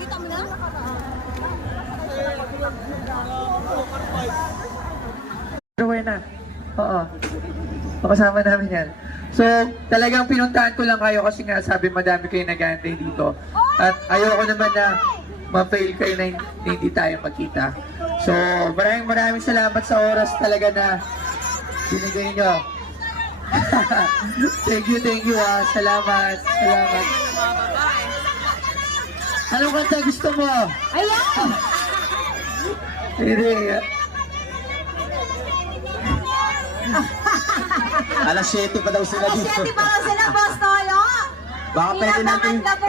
Kita mo na? Rowena. Oo. Makasama namin yan. So, talagang pinuntahan ko lang kayo kasi nga sabi madami kayo nag-aantay dito. At ayoko naman na ma-fail kayo na hindi tayo magkita. So, maraming salamat sa oras talaga na binigay nyo. Thank you Salamat. Anong kanta gusto mo? Ayan! Hindi. Alas 7 pa daw sila Alas dito. 7 pa lang sila, Boss Tolo! Baka pwede natin... Inabangan na po